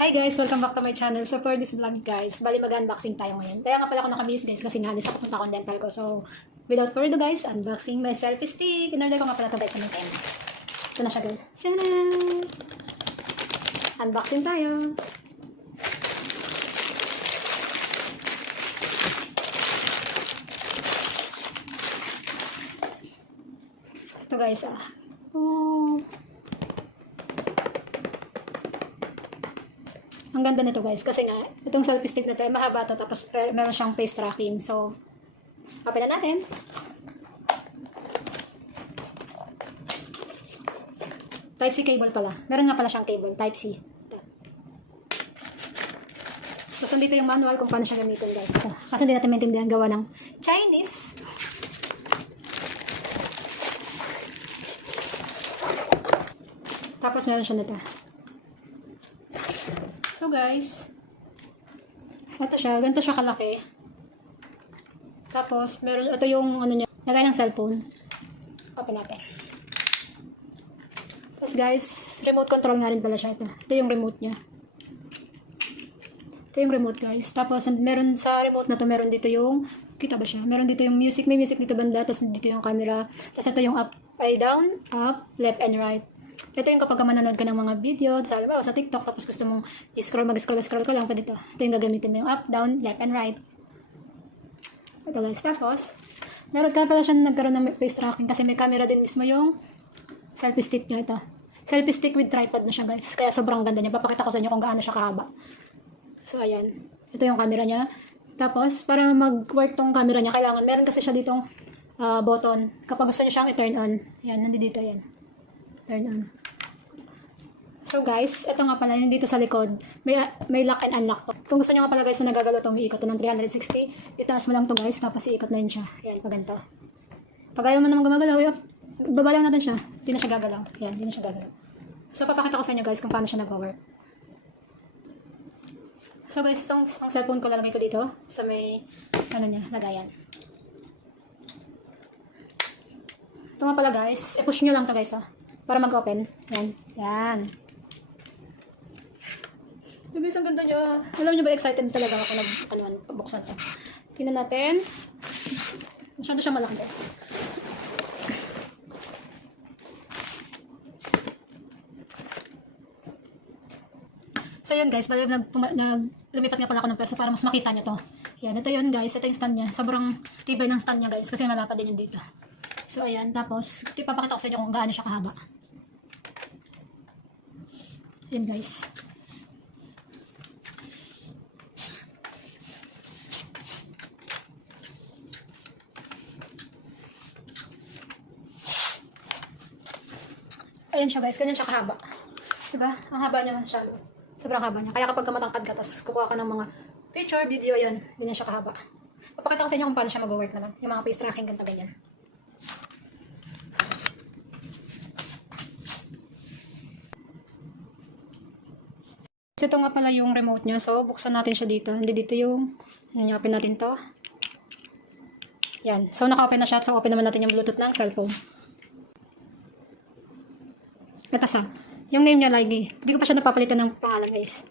Hi guys! Welcome back to my channel. So for this vlog guys, bali mag-unboxing tayo ngayon. Kaya nga pala ako nakabihis guys kasi nga nisa papunta akong dental ko. So without further ado guys, unboxing my selfie stick. In-order ko nga pala ito guys sa may tent. Ito na siya guys. Tchanan! Unboxing tayo. Ito guys Ang ganda nito guys kasi nga itong selfie stick na ito mahaba to tapos meron siyang face tracking. So open na natin. Type C cable pala. Meron nga pala siyang cable Type C. Ito. Tapos nandito yung manual kung paano siya gamitin guys. Ito. Kasi hindi natin maintindihan gawa ng Chinese. Tapos meron siya nito. So guys, ito siya, ganito siya kalaki. Tapos meron ito yung ano niya, lagay ng cellphone. Open natin. Tapos guys, remote control nga rin pala siya ito. Ito yung remote niya. Ito yung remote guys. Tapos meron sa remote na to, meron dito yung kita ba siya? Meron dito yung music, may music dito banda, tapos dito yung camera. Tapos ito yung up, ay down, up, left and right. Ito yung kapag manonood ka ng mga video, sa TikTok, tapos gusto mong i-scroll, mag-scroll ka lang pa dito. Ito yung gagamitin mo, yung up, down, left, and right. Ito guys. Tapos, meron ka pala siya nagkaroon ng face tracking kasi may camera din mismo yung selfie stick niya ito. Selfie stick with tripod na siya guys. Kaya sobrang ganda niya. Papakita ko sa inyo kung gaano siya kahaba. So, ayan. Ito yung camera niya. Tapos, para mag-work tong camera niya, kailangan, meron kasi siya ditong button. Kapag gusto niyo siyang i-turn on, yan, nandito yan. Turn on. So guys, ito nga pala yung dito sa likod, may lock and unlock to. Kung gusto nyo nga pala guys na nagagalaw itong iikot to ng 360, itaas mo lang to guys, tapos iikot na yun siya. Yan, pag ganito. Pag ayaw mo naman gumagalaw, baba lang natin siya. Hindi na siya gagalaw. Yan, hindi na siya gagalaw. So papakita ko sa inyo guys kung paano siya nag-work. So guys, ang cellphone ko lalagay ko dito sa may, ano niya, lagayan. Ito nga pala guys, i-push nyo lang to guys para mag-open. Yan. Yan. Diba, ang ganda niya. Alam niyo ba, excited talaga ako pabuksan ito. Tingnan natin. Masyado siya malaki guys. So yun guys, lumipat nga pala ako ng pwesto para mas makita niyo to. Yan, ito yun guys. Ito yung stand niya. Sobrang tibay ng stand niya guys kasi malapad din yung dito. So ayan, tapos ipapakita ko sa inyo kung gaano siya kahaba. Yan guys. Ayan siya guys, ganyan siya kahaba. Diba? Ang haba niya masyado. Sobrang haba niya. Kaya kapag matangkad ka, tapos kukuha ka ng mga picture, video, yan. Ganyan siya kahaba. Papakita ko sa inyo kung paano siya mag-work naman. Yung mga face tracking, ganito ganyan. Ito nga pala yung remote niya. So, buksan natin siya dito. Hindi dito yung, open natin to. Yan. So, naka-open na siya. So, open naman natin yung Bluetooth ng cellphone. Ito sa. Yung name niya, Liggy. Hindi ko pa siya napapalitan ng pangalan, guys.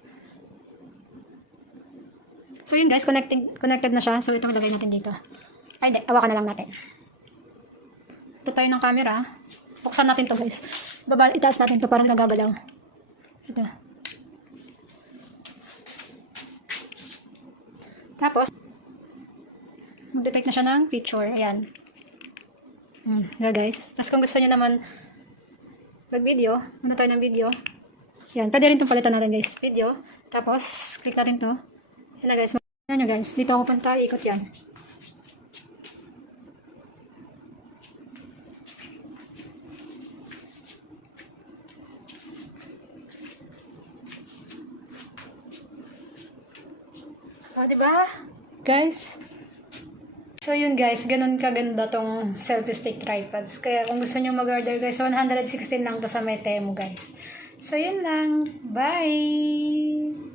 So, yun guys. Connected na siya. So, ito ilagay natin dito. Ay, hindi. Awakan na lang natin. Ito tayo ng camera. Buksan natin to guys. Itaas natin to parang nagagalaw. Ito. Tapos, mag-detect na siya ng picture. Ayan. Guys. Tapos kung gusto niyo naman mag-video, muna tayo ng video. Yan. Pwede rin itong palitan natin guys. Video. Tapos, click natin to. Yan na guys. Yan nyo guys. Dito ako punta. Ikot yan. Diba? Guys. So yun guys, ganun kaganda tong selfie stick tripods. Kaya kung gusto nyo mag-order guys, 116 lang to sa may Temu guys. So yun lang. Bye!